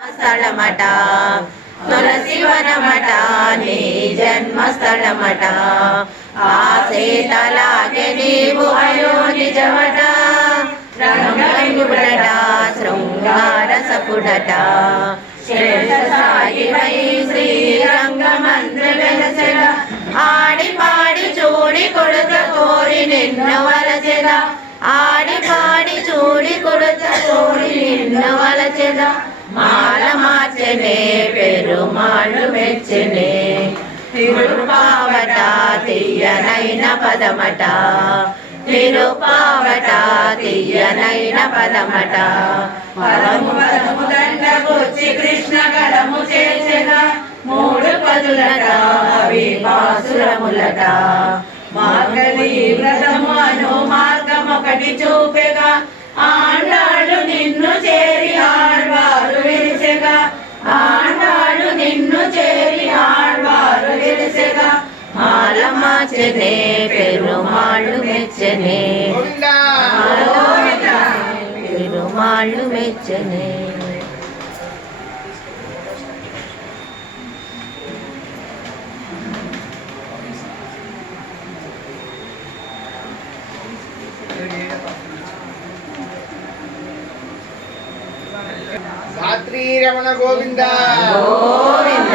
స్థలమట తులసివనమట నీ జన్మస్థలమట ఆ సీతలాగే నీవు అయో నిజమట రంగయుడట శృంగారసపుడట శేషసాయివై శ్రీరంగమంత్రి వెలసెద ఆడి పాడి చూడి కొడుత కోరి నిన్ను వలసెద ఆడి పాడి చూడి కొడుత కోరి నిన్ను వలసెద మాల మార్చెనే పెరుమాళ్ళు మెచ్చెనే తిరుపావట తీయనైన పదమట తిరుపావట తీయనైన పదమట పదము పదము దండకొచ్చి కృష్ణ కడము చేసెగా మూడు పదులట అవి పాసురములట మార్గలి వ్రతము అను మార్గం ఒకటి చూపెగా ఆండాళ్ళు నిన్ను చేరి ఆళ్వారు వెలిసెగా ఆండాళ్ళు నిన్ను చేరి ఆళ్వారు వెలిసెగా మాల మార్చెనే పెరుమాళ్ళు మెచ్చనే పెరుమాళ్ళు మెచ్చనే రాత్రి రమణ గోవింద గోవింద.